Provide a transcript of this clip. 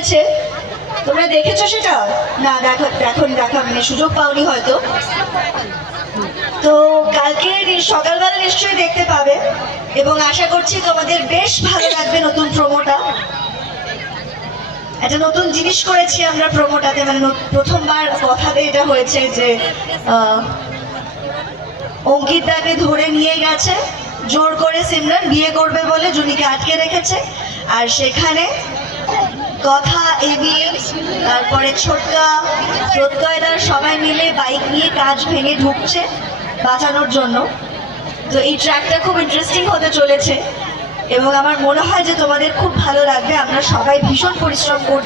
এসেছে, তোমরা দেখেছো সেটা? না মানে সুযোগ পাওনি হয়তো। তো কালকে সকালবেলা নিশ্চয়ই দেখতে পাবে এবং আশা করছি তোমাদের বেশ ভালো লাগবে নতুন প্রোমোটা। একটা নতুন জিনিস করেছি আমরা প্রোমোটাতে, মানে প্রথমবার কথাতে এটা হয়েছে যে অঙ্কিত দাকে ধরে নিয়ে গেছে জোর করে সিমরান বিয়ে করবে বলে, জুনিকে আটকে রেখেছে। আর সেখানে কথা, এবি, তারপরে ছোটকা, প্রত্যয়দার সবাই মিলে বাইক নিয়ে কাজ ভেঙে ঢুকছে বাঁচানোর জন্য। তো এই ট্র্যাকটা খুব ইন্টারেস্টিং হতে চলেছে এবং আমার মনে হয় যে তোমাদের খুব ভালো লাগবে। আমরা সবাই ভীষণ পরিশ্রম করছি।